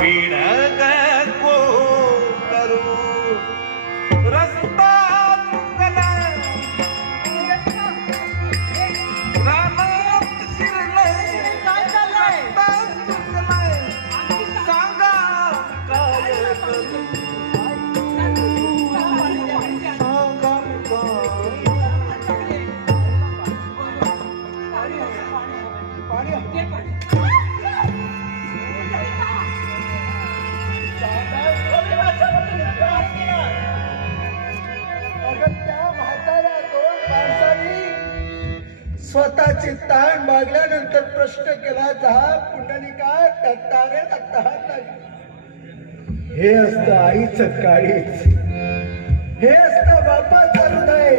विडग को करू रस्ता तुंगला रानात शिरलंय रस्ता तुंगलाय सांगा काय करू सांगा स्वतःची ताण मागल्यानंतर प्रश्न केला जहा पुंडलिका तट्टारे लागतात. हे असतं आईचं काळीच, हे असतं बापाचं हृदय.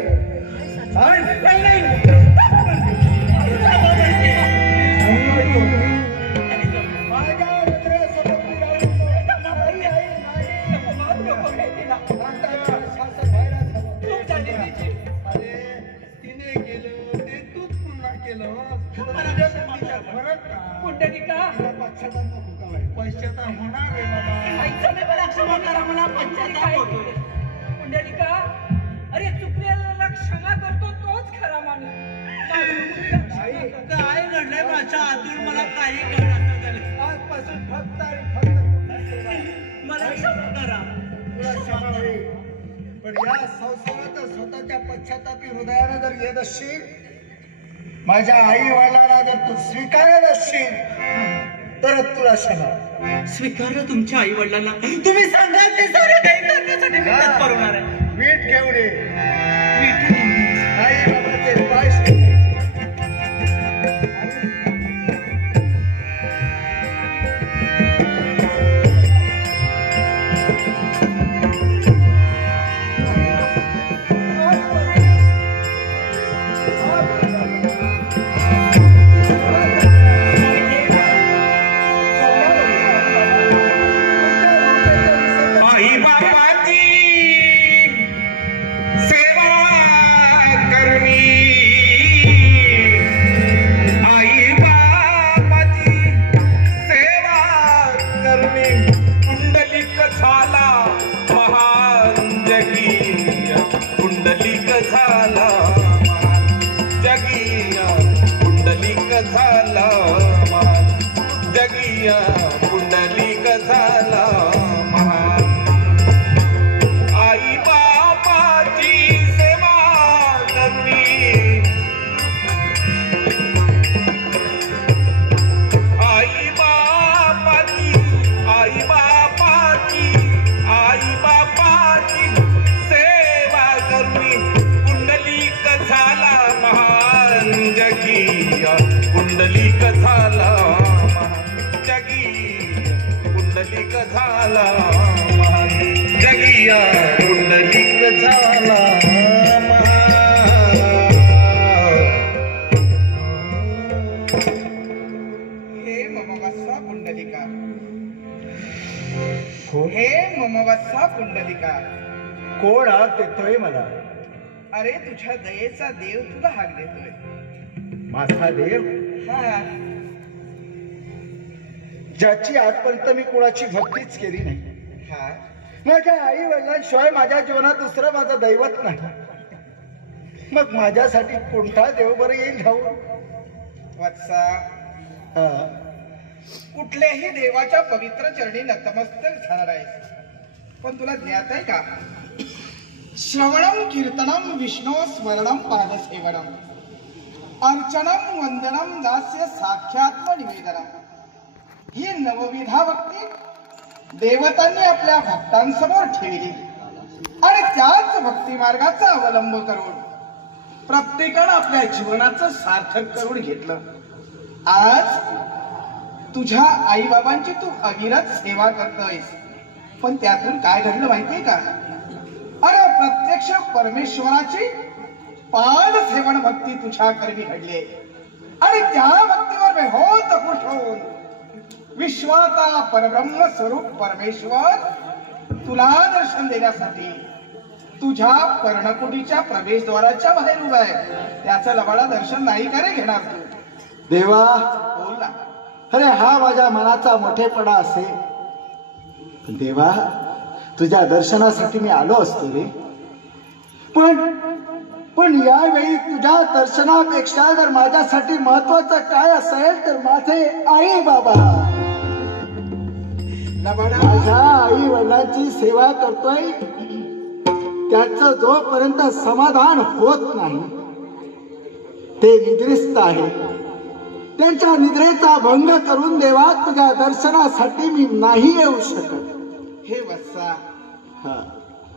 पैशाचा होणार आहे बाबा. पुंडलिका, अरे चुकलेला क्षमा करतो तोच खरा माणूस. काय घडलंय माझ्या आतून मला काही कळत झालं. आजपासून फक्त आणि फक्त मला क्षमा करा. तुला क्षमा होईल. पण या संसारात स्वतःच्या पश्चातापी हृदयाने जर येत असशील, माझ्या आई वडिलांना जर तू स्वीकारत असशील तरच तुला क्षमा. स्वीकारलं तुमच्या आई वडिलांना. तुम्ही सांगाल ते सारे काही करण्यासाठी मी तत्पर होणार आहे. मीठ घेऊन ये. मीठ आई बाबाचे पाय शिकायचे. पुंडलिक झाला महान. आई बापाची सेवा करणी, आई बापाची सेवा करणी पुंडलिक झाला महान. जगिया पुंडलिक झाला पुंडलिक झाला महान. जगिया पुंडलिक झाला हे ममवत्सा पुंडलिका, हे ममवत्सा पुंडलिका. कोण हात देतोय मला? अरे तुझ्या दयेचा देव तुला हाक देतोय. माझा देव? हा, ज्याची आजपर्यंत मी कोणाची भक्तीच केली नाही. हा, माझ्या आई वडिलांशिवाय माझ्या जीवनात दुसरं माझं दैवत नाही. मग माझ्यासाठी कोणता देव बरं येईल भाऊ? वत्सा, कुठल्याही देवाच्या पवित्र चरणी नतमस्तक झाणार आहेस. पण तुला ज्ञात आहे का, श्रवणम कीर्तनम विष्णू स्मरणम पादसेवनम अर्चनम वंदनम दास्य साख्यात्म निवेदनम ही नवविधा भक्ती देवतांनी आपल्या भक्तांसमोर ठेवली. आणि त्याच भक्ती मार्गाचा अवलंब करून प्रत्येकानं आपल्या जीवनाचं सार्थक करून घेतलं. आज तुझ्या आई बाबांची तू अविरत सेवा करतोयस. पण त्यातून काय घडलं माहितीये का? अरे प्रत्यक्ष परमेश्वराची पाद सेवन भक्ती तुझ्या कर्मी घडली. आणि त्या भक्तीवर बेहोत खुश होऊन विश्वाचा परब्रह्म स्वरूप परमेश्वर तुला दर्शन देण्यासाठी तुझ्या पर्णकुटीच्या प्रवेशद्वाराच्या बाहेर उभा आहे. त्याचं लबाडा दर्शन नाही का रे घेणार तू? देवा, बोल ना. अरे हा माझ्या मनाचा मोठेपणा असेल देवा, तुझ्या दर्शनासाठी मी आलो असतो रे, पण यावेळी तुझ्या दर्शनापेक्षा जर माझ्यासाठी महत्वाचं काय असेल तर माझे आई बाबा, माझ्या आई वडिलांची सेवा करतोय, त्याचं जोपर्यंत समाधान होत नाही ते निद्रिस्त आहे. त्यांच्या निद्रेचा भंग करून देवा, तुझ्या दर्शनासाठी मी नाही येऊ शकत. हे वत्सा, हा,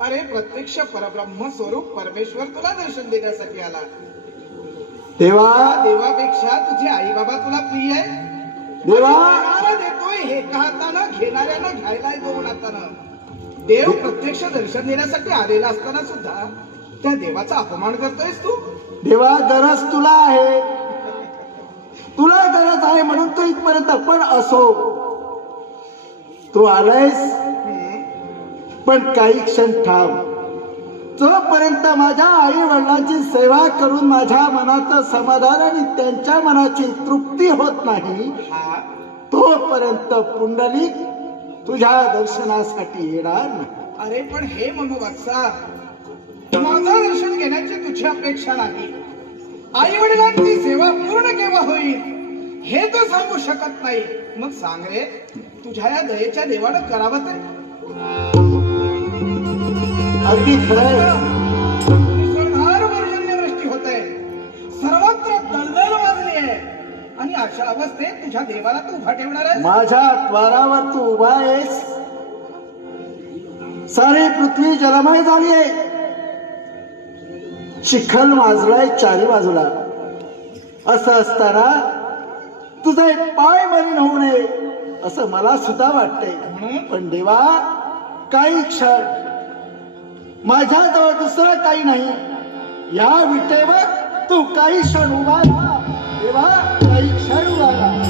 अरे प्रत्यक्ष परब्रह्म स्वरूप परमेश्वर तुला दर्शन देण्यासाठी आला. देवा, देवापेक्षा तुझे आई बाबा तुला प्रिय आहे. देवा, देवाला देतोय हे हातानं, घेणाऱ्याला घ्यायला दोन हातानं. देव प्रत्यक्ष दर्शन देण्यासाठी आलेला असताना सुद्धा त्या देवाचा अपमान करतोयस तू. देवा, गरज तुला आहे, तुला गरज आहे म्हणून तू इथपर्यंत. पण असो, तू आलायस, पण काही क्षण थांब. जोपर्यंत माझ्या आई वडिलांची सेवा करून माझ्या मनाचं समाधान आणि त्यांच्या मनाची तृप्ती होत नाही, हा, तोपर्यंत पुंडलिक तुझ्या दर्शनासाठी येणार नाही. अरे पण हे मनोवत्सा, माझं दर्शन घेण्याची तुझी अपेक्षा नाही. आई वडिलांची सेवा पूर्ण केव्हा होईल हे तर सांगू शकत नाही. मग सांग रे, तुझ्या या दयेच्या देवानं करावं तर. अगदी खरंय. मुसळधार पर्जन्यवृष्टी होत आहे, सर्वत्र दलदल वाजली आहे, आणि अशा अवस्थेत तुझ्या देवाला तू उभा ठेवणार आहे. माझ्या द्वारावर तू उभा आहेस, सारी पृथ्वी जलमय झाली आहे, चिखल माजलाय चारी बाजूला. असं असताना तुझे पाय मलिन होऊ नये असं मला सुद्धा वाटतंय. पण देवा, काही क्षण माझ्याजवळ दुसरं काही नाही, या विटेवर तू काही क्षण उभा राहा. देवा, काही क्षण उभा राहा.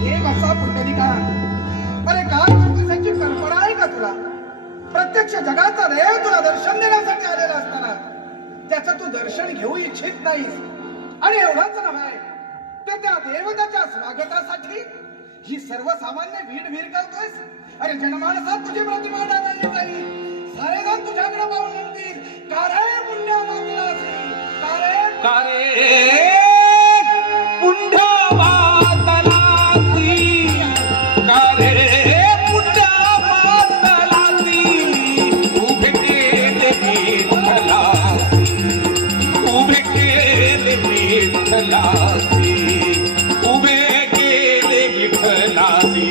हे कसा पुंडलिका, अरे काय दिवसाची कल्पना आहे का तुला? प्रत्यक्ष जगाचा देव तुला दर्शन देण्यासाठी आलेला असताना त्याचं तू दर्शन घेऊ इच्छित नाहीस. आणि एवढाच नव्हे तर त्या देवताच्या स्वागतासाठी ही सर्वसामान्य भीड करतोयस. अरे जनमानसात तुझी प्रतिमा डागली जाईल, सारे जण तुझ्याकडे पाहून म्हणतील, का रे पुण्या मातलासी, का रे पुंड्या मातलासी, का रे पुंड्या मातलासी, उभे केले विठ्ठलासी, उभे केले विठ्ठलासी, उभे केले विठ्ठलासी.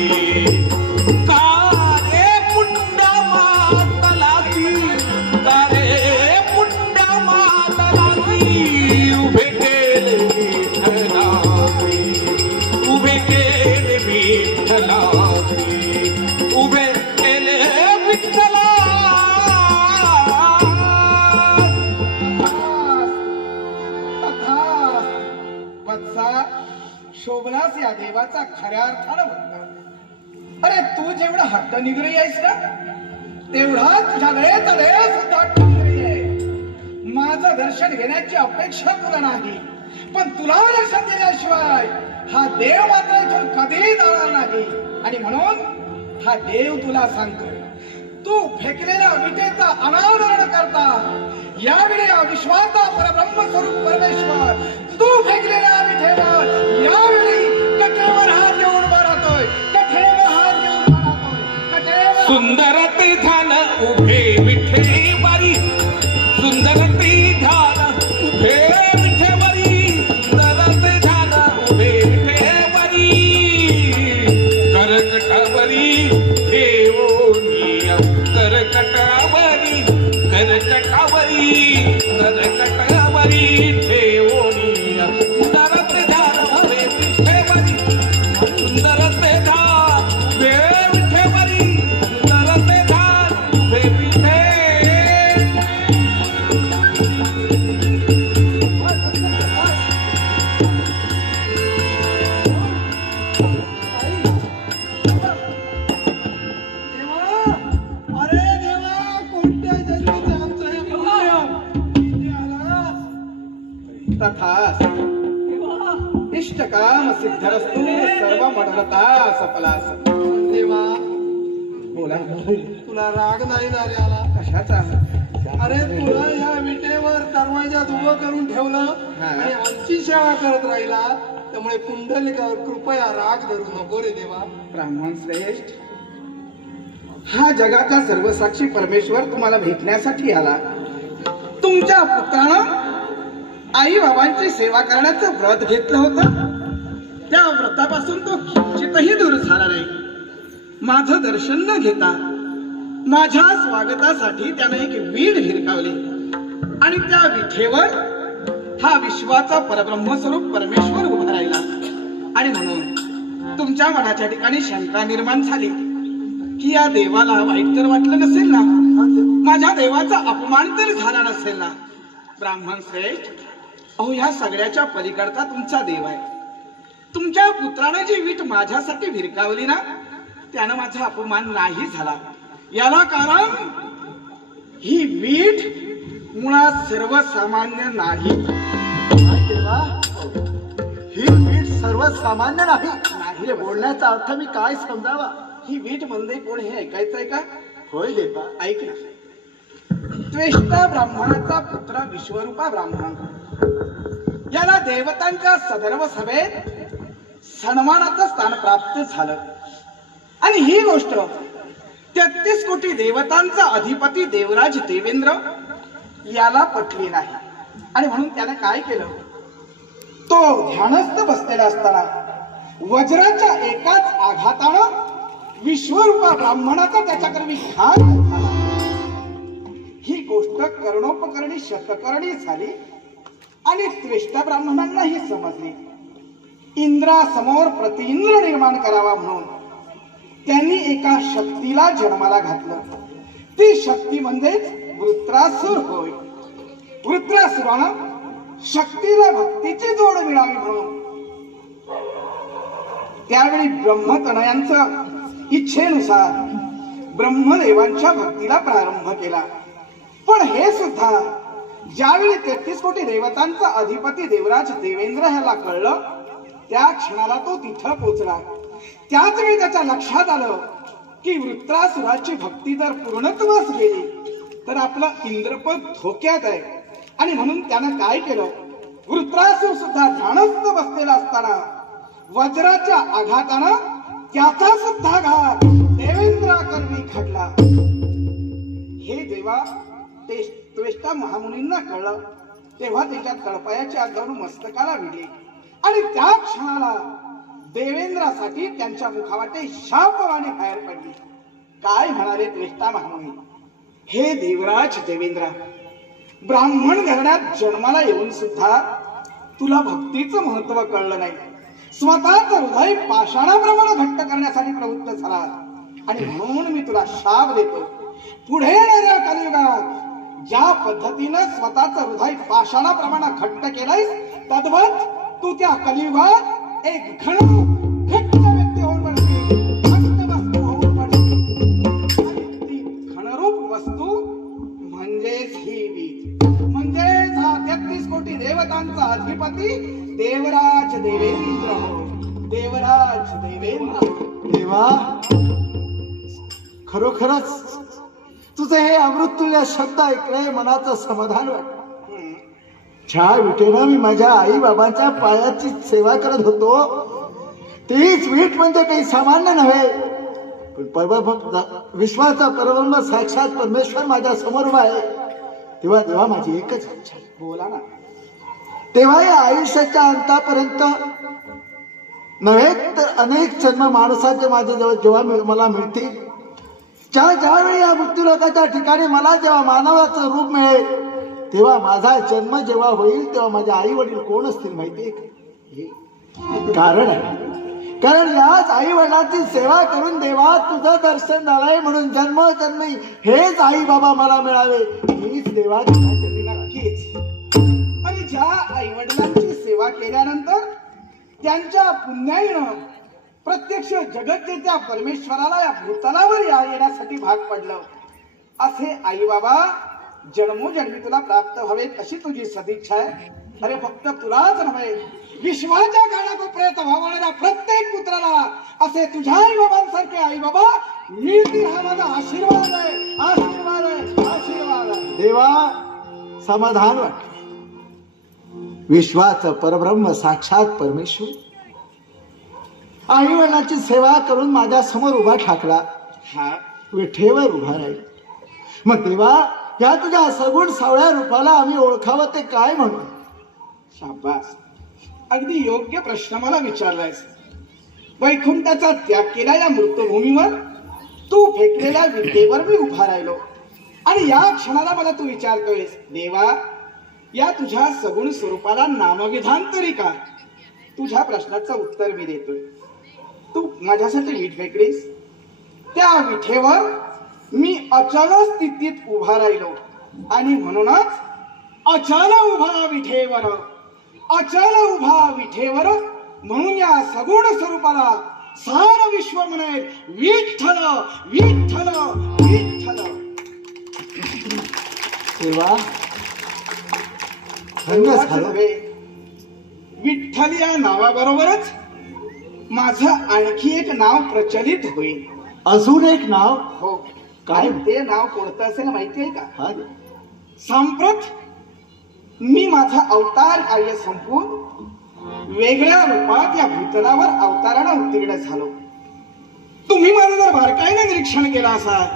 शोभनास या देवाचा खऱ्या अर्थानं म्हणतात. अरे तू जेवढा हट्ट निग्रही आहेस ना, तेवढा तुझ्या दयेचा दय सुद्धा हट्ट निग्रही आहे. माझं दर्शन घेण्याची अपेक्षा तुला नाही, पण तुला दर्शन दिल्याशिवाय हा देव मात्र इथून कधीही जाणार नाही. आणि म्हणून हा देव तुला सांगतोय, तू फेकलेल्या विटेचा अनादरण करता यावेळी या विश्वाचा परब्रह्म स्वरूप परमेश्वर तू फेकलेल्या विठेवर यावेळी कठेवर हात घेऊन उभा राहतोय, कठेवर हात घेऊन उभा राहतोय, कठेवर. सुंदर ते ध्यान उभे विठेवरी, सुंदर ते ध्यान उभे विठेवरी, सुंदर ते ध्यान उभे विठेवरी, करकटावरी देवोनिया, करकटावरी, करकटावरी, करकटावरी देवोनिया, सुंदर ते ध्यान उभे विठेवरी, सुंदर ते ध्यान उभे विठेवरी, सुंदर ते ध्यान उभे विठे. अरे देवा, कोणत्या जन्माचं आमचं हे पुण्य इथे आलास? तथास इष्टकाम सिद्धरस्तु सर्व मनोरथा सफलास. देवा बोल. बोला. तुला राग नाही ना रे आला? कशाचा? अरे तुला या विटेवर दरवाजात उभं करून ठेवलं हा. आणि आमची सेवा करत राहिला, त्यामुळे पुंडलिकावर कृपया राग धरू नको रे देवा. ब्राह्मण श्रेष्ठ, हा जगाचा सर्वसाक्षी परमेश्वर तुम्हाला भेटण्यासाठी आला. तुमच्या पुत्रानं आई बाबांची सेवा करण्याचं व्रत घेतलं होतं. त्या व्रतापासून तो किंचितही दूर झाला नाही. माझं दर्शन न घेता माझ्या स्वागतासाठी त्याने एक वीट भिरकावली आणि त्या विठेवर हा विश्वाचा परब्रह्मस्वरूप परमेश्वर उभा राहिला. आणि म्हणून तुमच्या मनाच्या ठिकाणी शंका निर्माण झाली की या देवाला वाईट तर वाटलं नसेल ना, माझ्या देवाचा अपमान तर झाला नसेल ना. ब्राह्मण श्रेष्ठ, अहो या सगळ्याच्या पलीकडचा तुमचा देव आहे. तुमच्या पुत्राने जी वीट माझ्यासाठी भिरकावली ना, त्यानं माझा अपमान नाही झाला. याला कारण ही वीट मुळात सर्वसामान्य नाही. काय देवा, ही वीट सर्वसामान्य नाही. हे बोलण्याचा अर्थ मी काय समजावा? ही वीट म्हणजे कोण हे ऐकायचंय का? होय देवा. ऐक ना. त्वेष्टा ब्राह्मणाचा पुत्र विश्वरूपा ब्राह्मण, याला देवतांच्या सदर्भ सभेत सन्मानाचं स्थान प्राप्त झालं. आणि ही गोष्ट 33 कोटी देवतांचा अधिपती देवराज देवेंद्र याला पटली नाही. आणि म्हणून त्याने काय केलं, तो ध्यानस्थ बसलेला असताना वज्राच्या एकाच आघातानं विश्वरूपा ब्राह्मणाचा त्याच्याकडे घात झाला. ही गोष्ट कर्णोपकरणी शतकर्णी झाली आणि त्वेष्टा ब्राह्मणांनाही समजली. इंद्रासमोर प्रतिइंद्र निर्माण करावा म्हणून त्यांनी एका शक्तीला जन्माला घातलं. ती शक्ती म्हणजेच वृत्रासुर होय. वृत्रासुरानं शक्तीला भक्तीची जोड मिळावी म्हणून त्यावेळी ब्रह्मतनयांचं इच्छेनुसार ब्रह्मदेवांच्या भक्तीला प्रारंभ केला. पण हे सुद्धा ज्यावेळी 33 कोटी देवतांचा अधिपती देवराज देवेंद्र ह्याला कळलं, त्या क्षणाला तो तिथं पोचला. त्याच वेळी त्याच्या लक्षात आलं की वृत्रासुराची भक्ती जर पूर्णत्वास गेली तर आपलं इंद्रपद धोक्यात आहे. आणि म्हणून त्यानं काय केलं, वृत्रासुर सुद्धा ध्यानस्थ बसलेला असताना वज्राच्या आघातानं त्याचा सुद्धा घात देवेंद्राकरवी घडला. हे देवा त्वेष्टा महामुनींना कळलं तेव्हा त्याच्या तळपायाच्या अंगावरून मस्तकाला विडले आणि त्या क्षणाला देवेंद्रासाठी त्यांच्या मुखावाटे शापवाणी बाहेर पडली. काय म्हणाले त्वेष्टा महामुनी, हे देवराज देवेंद्र, ब्राह्मण घराण्यात जन्माला येऊन सुद्धा तुला भक्तीचं महत्व कळलं नाही. स्वतःच हृदय पाषाणाप्रमाणे घट्ट करण्यासाठी प्रवृत्त झाला. आणि म्हणून मी तुला शाप देतो, पुढे येणाऱ्या कलियुगात ज्या पद्धतीनं स्वतःच हृदय पाषाणाप्रमाणे घट्ट केलंयस, तद्वत तू त्या कलियुगात एक घट्ट व्यक्ती होऊन पडशील, घट्ट वस्तू होऊन पडशील. आणि ती घनरूप वस्तू म्हणजेच ही वीट, म्हणजेच हा 33 कोटी देवतांचा अधिपती देवराज देवेंद्र हो. देवराज देवेंद्र. देवा, खरोखरच तुझे हे अमृततुल्य शब्द ऐकले मनाचं समाधान वाटतं. ज्या विटेनं मी माझ्या आई बाबांच्या पायाची सेवा करत होतो, तीच वीट म्हणजे काही सामान्य नव्हे, पण विश्वाचा परब्रह्म साक्षात परमेश्वर माझ्या समोर उभा आहे. तेव्हा देवा माझी एकच इच्छा आहे, बोला ना. तेव्हा या आयुष्याच्या अंतापर्यंत नव्हे तर अनेक जन्म माणसाचे माझे जेव्हा मला मिळतील, ज्यावेळी या मृत्यूलोकाच्या ठिकाणी मला जेव्हा मानवाचं रूप मिळेल, तेव्हा माझा जन्म जेव्हा होईल तेव्हा माझे आई वडील कोण असतील माहितीये का? कारण आहे, कारण याच आई वडिलांची सेवा करून देवा तुझं दर्शन झालंय म्हणून जन्मोजन्मी हेच आई बाबा मला मिळावे हीच देवा नक्कीच. आणि ज्या आई वडिलांची सेवा केल्यानंतर त्यांच्या पुण्याईनं प्रत्यक्ष जगतजेत्या परमेश्वराला या भूतलावर येण्यासाठी भाग पडलं, असे आई बाबा जन्मोजन्मी तुला प्राप्त व्हावेत अशी तुझी सदिच्छा आहे. अरे फक्त तुलाच नव्हे, विश्वाच्या कानाकोपऱ्यात व्हावणाऱ्या प्रत्येक पुत्राला असे तुझ्या आई बाबांसारखे आई बाबा मिळतील हा माझा आशीर्वाद आहे, आशीर्वाद आहे, आशीर्वाद आहे. देवा समाधान वाटलं. विश्वाचं परब्रह्म साक्षात परमेश्वर आई वडिलांची सेवा करून माझ्या समोर उभा ठाकला, हा विठेवर उभा राहील. मग देवा या तुझ्या सगुण सावळ्या रूपाला आम्ही ओळखावं ते काय म्हणू? शाबास, अगदी योग्य प्रश्न मला विचारलायस. वैकुंठाचा त्याग केला या मृत्यूभूमीवर तू फेकलेल्या विद्येवर मी उभा राहिलो आणि या क्षणाला मला तू विचारतोयस देवा या तुझ्या सगुण स्वरूपाला नामविधान तरी का? तुझ्या प्रश्नाचं उत्तर मी देतोय. तू माझ्यासाठी वीट फेकलीस, त्या विठेवर मी अचल स्थितीत उभा राहिलो आणि म्हणूनच अचल उभा विठेवर, अचल उभा विठेवर, म्हणून या सगुण स्वरूपाला सार विश्व म्हणेल विठ्ठल विठ्ठल विठ्ठल. देवा धन्य झालं. विठ्ठल या नावाबरोबरच माझं आणखी एक नाव प्रचलित होईल. अजून एक नाव हो काय? काय ते नाव कोणतं असेल माहिती आहे का? हा सांप्रत मी माझा अवतार कार्य संपवून वेगळ्या रूपात या भूतलावर अवतारानं उत्तीर्ण झालो. तुम्ही माझं जर बारकाईने निरीक्षण केलं असाल,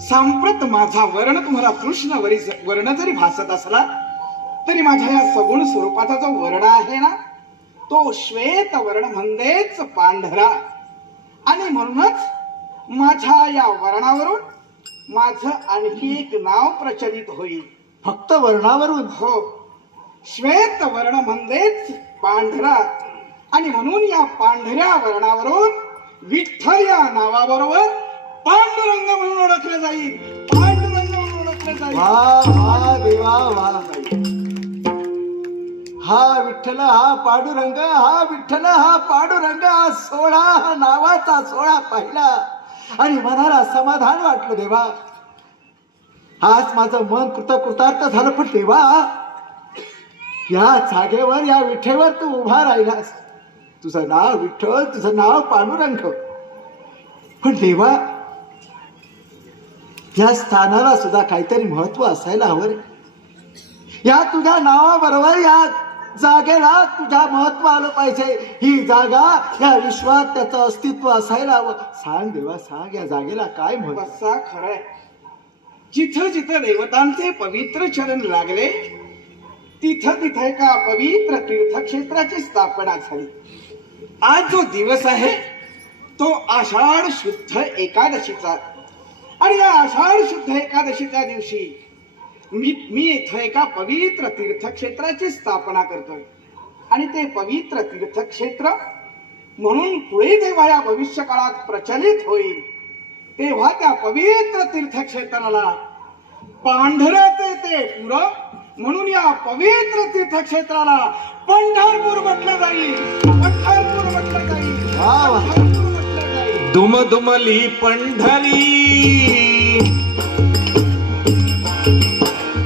सांप्रत माझा वर्ण तुम्हाला कृष्ण वर्ण जरी भासत असला तरी माझ्या या सगुण स्वरूपाचा जो वर्ण आहे ना तो श्वेत वर्ण म्हणजेच पांढरा. आणि म्हणूनच माझ्या या वर्णावरून माझं आणखी एक नाव प्रचलित होईल. फक्त वर्णावरून? हो, श्वेत वर्ण म्हणजेच पांढरा. आणि म्हणून या पांढऱ्या वर्णावरून विठ्ठल या नावाबरोबर पांडुरंग म्हणून ओळखलं जाईल, पांडुरंग म्हणून ओळखलं जाईल. वा वा देवा वा. हा विठ्ठल हा पांडुरंग, हा विठ्ठल हा पांडुरंग, हा सोहळा, हा नावाचा सोहळा पाहिला आणि मनाला समाधान वाटलं. देवा आज माझं मन कृतार्थ झालं. पण देवा या जागेवर या विठेवर तू उभा राहिलास. तुझं नाव विठ्ठल, तुझं नाव पांडुरंग. पण देवा या स्थानाला सुद्धा काहीतरी महत्व असायला हवं रे. या तुझ्या नावाबरोबर या जागेला तुझ्या महत्व आलं पाहिजे. ही जागा या विश्वात त्याचं अस्तित्व असायला हवं. सांग देवा सांग या जागेला काय महत्व? बसा खरंय, जिथं जिथं देवतांचे पवित्र चरण लागले तिथं तिथं एका पवित्र तीर्थक्षेत्राची स्थापना झाली. आज जो दिवस आहे तो आषाढ शुद्ध एकादशीचा आणि या आषाढ शुद्ध एकादशीच्या दिवशी मी इथं एका पवित्र तीर्थक्षेत्राची स्थापना करतोय. आणि ते पवित्र तीर्थक्षेत्र म्हणून पुढे जेव्हा या भविष्य काळात प्रचलित होईल तेव्हा त्या पवित्र तीर्थक्षेत्राला पांढऱ्याचे ते पुर म्हणून या पवित्र तीर्थक्षेत्राला पंढरपूर म्हटलं जाईल, पंढरपूर म्हटलं जाईल, पंढरपूर म्हटलं जाईल. दुमदुमली पंढरी,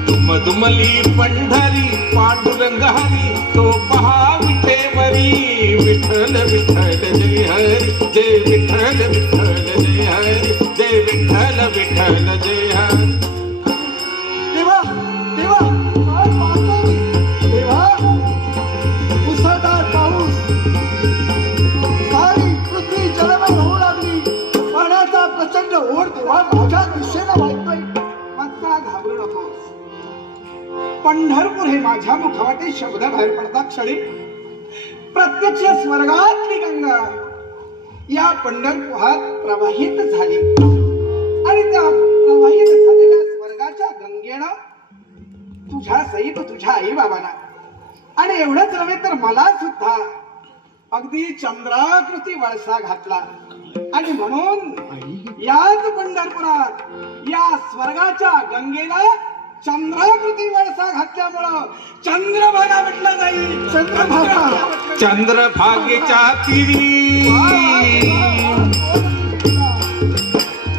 दुमदुमली पंढरी, पांडुरंग हरी तो पहा विठेवरी. विठ्ठल विठ्ठल जय हरी, जय विठ्ठल विठ्ठल जय हरी, जय विठ्ठल विठ्ठल जय हरी. देवा देवा काय पाहतो मी? देवा मुसळधार पाऊस, सारी पृथ्वी जलमय होऊ लागली. पाण्याचा प्रचंड ओढ देवा माझ्या दिशेला वाहतोय. मात्र घाबरू नकोस. पंढरपूर हे माझ्या मुखावाटे शब्द बाहेर पडता क्षणी प्रत्यक्ष स्वर्गातली गंगा या पंढरपुरात प्रवाहित झाली आणि त्या प्रवाहित झालेल्या स्वर्गाच्या गंगेनं तुझ्या सहित तुझ्या आई बाबांना आणि एवढंच नव्हे तर मला सुद्धा अगदी चंद्राकृती वळसा घातला. आणि म्हणून याच पंढरपुरात या स्वर्गाच्या गंगेला चंद्राकृती वळसा घातल्यामुळं चंद्रभागा म्हटलं जाईल. चंद्रभागा, चंद्रभागेच्या तिरी,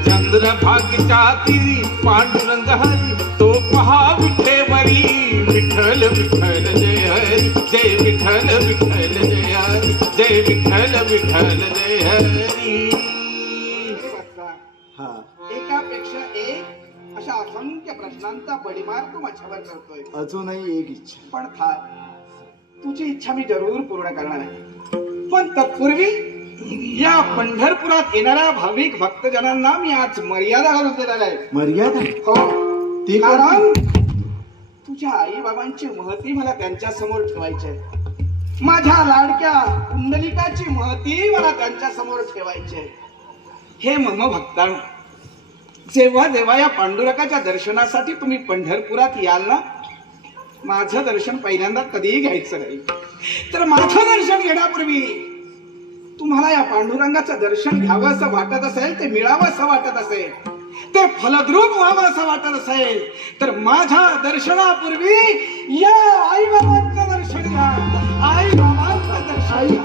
चंद्रभागेच्या तिरी पांडुरंग हरी तो पहा विठेवरी. विठ्ठल विठ्ठल जय हरी, जय विठ्ठल विठ्ठल जय हरी, जय विठ्ठल विठ्ठल जय हरी. वत्सा, हा एकापेक्षा एक अशा असंख्य प्रश्नांचा बडीमार तू माझ्यावर करतोय. अजूनही एक इच्छा. पण थार, तुझी इच्छा मी जरूर पूर्ण करणार आहे. पण तत्पूर्वी या पंढरपुरात येणाऱ्या भाविक भक्तजनांना मी आज मर्यादा घालून देणार आहे. मर्यादा? हो, ती कारण तुझ्या आई बाबांची महती मला त्यांच्या समोर ठेवायची आहे. माझ्या लाडक्या कुंडलिकाची महती मला त्यांच्या समोर ठेवायची आहे. हे मम भक्तांनो, जेव्हा जेव्हा या पांडुरकाच्या दर्शनासाठी तुम्ही पंढरपुरात याल ना, माझं दर्शन पहिल्यांदा कधीही घ्यायचं नाही. तर माझं दर्शन घेण्यापूर्वी तुम्हाला या पांडुरंगाचं दर्शन घ्यावं असं वाटत असेल, ते मिळावं असं वाटत असेल, ते फलद्रूप व्हावं असं वाटत असेल, तर माझ्या दर्शनापूर्वी या आई बाबांचं दर्शन घ्या. आई बाबांचं दर्शन घ्या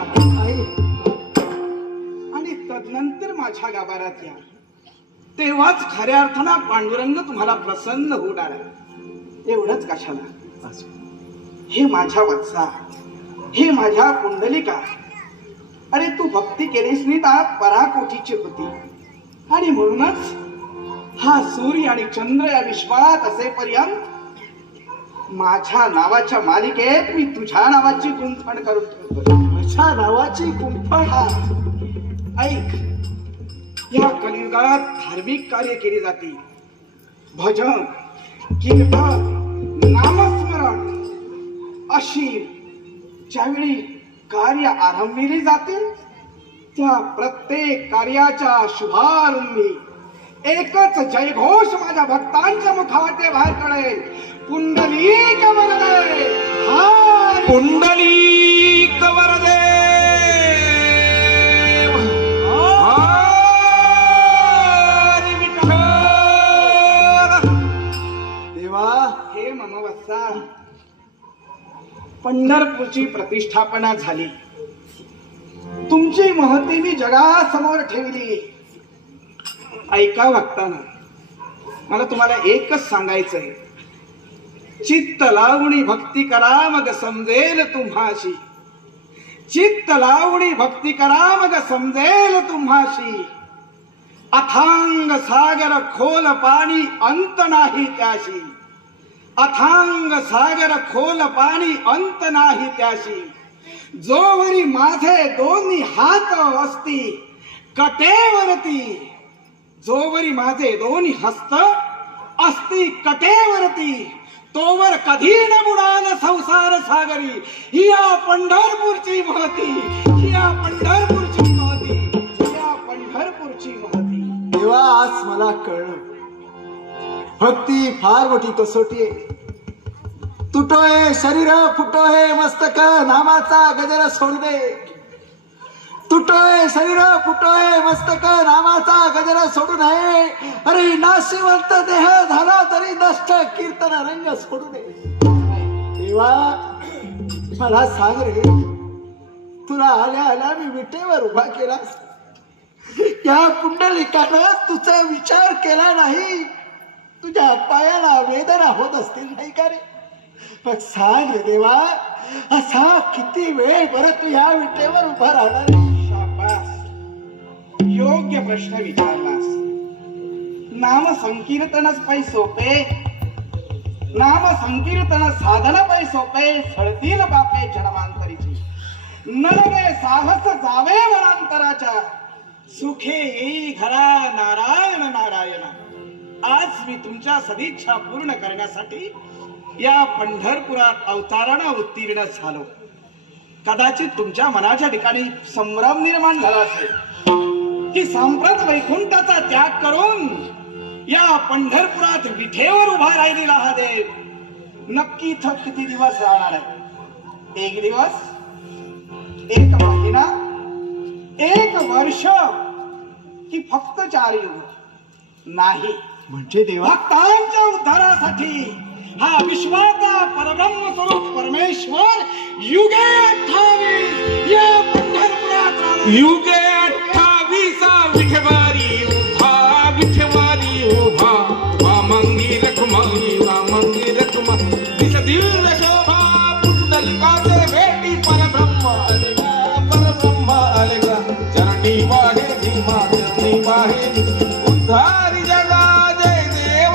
आणि तदनंतर माझ्या गाभाऱ्यात या. तेव्हाच खऱ्या अर्थानं पांडुरंग तुम्हाला प्रसन्न होणार आहे. एवढंच कशाला? हे माझ्या वत्सा, हे माझ्या कुंडलिका, अरे तू भक्ती केलीस नी तात पराकोटीची होती. आणि म्हणूनच हा सूर्य आणि चंद्र या विश्वात असेपर्यंत माझ्या नावाच्या मालिकेत मी तुझ्या नावाची गुंफण करून ठेवतो. माझ्या नावाची गुंफण? हा, ऐक, या कलियुगात धार्मिक कार्य केली जाते. भजन, कीर्तन, नामस्मरण अशी ज्यावेळी कार्य आरंभिली जातील, त्या प्रत्येक कार्याच्या शुभारंभी एकच जयघोष माझ्या भक्तांच्या मुखाते बाहेर पडेल. पुंडलीक वरदे, हाय पुंडलीक वरदे, हरी विठ्ठल. देवा, हे मनोवत्सा, पंढरपूरची प्रतिष्ठापना झाली. तुमची महती मी जगासमोर ठेवली. ऐका भक्तांनो, मला तुम्हाला एकच सांगायचंय. चित्त लावणी भक्ती करा मग समजेल तुम्हाशी. चित्त लावणी भक्ती करा मग समजेल तुम्हाशी. अथांग सागर खोल पाणी अंत नाही त्याशी. अथांग सागर खोल पाणी अंत नाही त्याशी. जोवरी माझे दोन्ही हात असती कटेवरती. जोवरी माझे दोन्ही हस्त असती कटेवरती, तोवर कधी न बुडाल संसार सागरी. ही या पंढरपूरची महती, ही या पंढरपूरची महती, ही या पंढरपूरची महती. देवा, आज मला कळलं, भक्ती फार मोठी कसोटी आहे. तुटोय शरीर फुटोय मस्तक, नामाचा गजर सोडू दे. तुटोय शरीर फुटोय मस्तक, नामाचा गजर सोडू नये. अरे नाशिवंत देह झाला तरी नष्ट, कीर्तन रंग सोडू दे. देवा, मला सांग रे, तुला आल्या आल्या मी विटेवर उभा केलास, या पुंडलिकानं तुझा विचार केला नाही. तुझ्या पायाला वेदना होत असतील नाही का रे? मग सांग रे देवा, असा किती वेळ बरं तू या विटेवर उभा राहणार? शाबास, योग्य प्रश्न विचारलास. नाम संकीर्तनच पै सोपे, नाम संकीर्तन साधन पै सोपे. सळतील बापे जन्मांतरीची, नरगे साहस जावे वनांतराच्या. सुखे येई घरा नारायण नारायण. आज मी तुमच्या सदिच्छा पूर्ण करण्यासाठी या पंढरपुरात अवतारानं उत्तीर्ण झालो. कदाचित तुमच्या मनाच्या ठिकाणी संभ्रम निर्माण झाला असेल की सांप्रत वैकुंठाचा त्याग करून या पंढरपुरात विठेवर उभा राहिलेला हा देव नक्की इथं किती दिवस राहणार आहे? एक दिवस, एक महिना, एक वर्ष, की फक्त 4 युग? नाही. म्हणजे देवा, भक्तांच्या उद्धारासाठी हा विश्वाचा परब्रह्म स्वरूप परमेश्वर युगे 28 या पंढरपुरात राहणार. युगे 28 विठवारी उभा, विठवारी उभा. वामंगी रखुमाई, वामंगी रखुमाई, दिस दिव्य शोभा पुंडलिकाचे भेटी परब्रह्म आलेगा, परब्रह्म आलेगा. चरणी वाढे धीमा, चरणी वाढे आहे उद्धारी जगा जय देव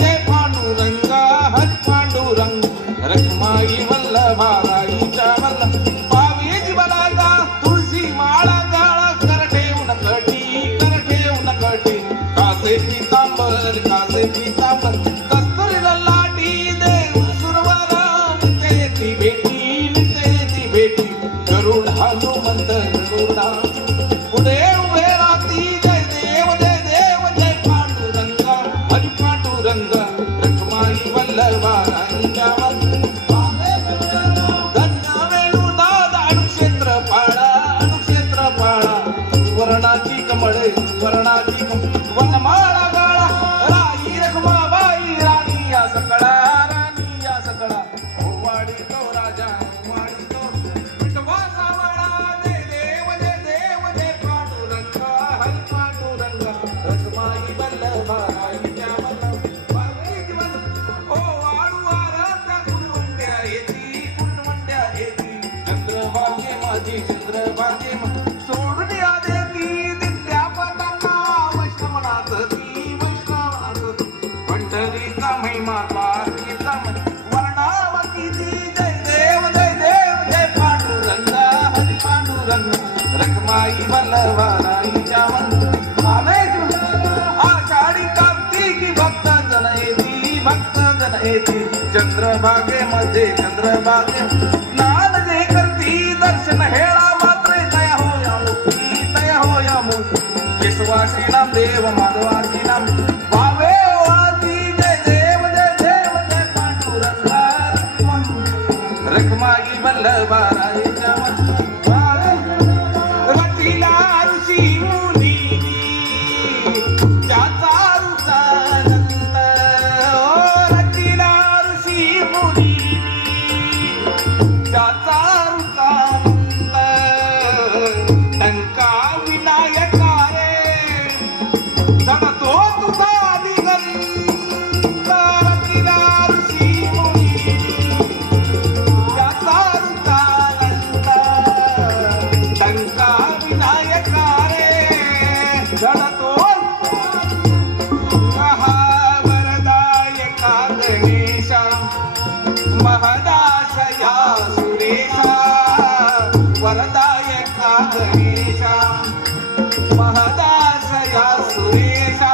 जय पांडुरंगा हरी पांडुरंग रखमाई वल्लभाराईच्या वल्लभ पावीज बलागा तुळशी माळा गाळा कर ठेवून कटी कासे पितांबर कस्तुरीला लाटी देव सुरवरा नित्य ती भेटी गरुड हनुमंत गरुडा पुढे उभे राहती जय देव जय पांडुरंगा हरी पांडुरंग रखमाई वल्लभाराईच्या वर्णाची वनमाळा गाळा राई रखमाबाई राणी या सकळा वाडी तो राजा वाडी तो विठवा सावळा जय देव जय पांडुरंगा हरी पांडुरंगा रखमाई वल्लभाराईच्या वल्लभ ओ वाळूवाराचा कुंडवंड्या येती चंद्रभागे माझी चंद्रभागे सोडून या देवी पंढरीचा महिमा पार्थिचा वर्णावती जय देव जय पांडुरंगा हरी पांडुरंग रखमाई वल्लभाराईच्या आषाढी कार्तिकी भक्त जन येती चंद्रभागे स्नान जे करती दर्शन हेळा मात्रे तया होया मुक्ती केशवाशी नाम देव माधवाशी नाम भावे जय देव जय पांडुरंगा रखमाई वल्लभाराईच्या रचिला ऋषी मुनी ज्याचा ऋषानंद रचिला ऋषी मुनी ज्याचा ऋषानंद टंका विनायका रे जडतो तुझा दिगंत रचिला ऋषी मुनी ज्याचा ऋषानंद टंका विनायका रे जडतो महावरदायका गणेशा महदाशया सुरेशा वरदायका गणेशा महदाशया सुरेशा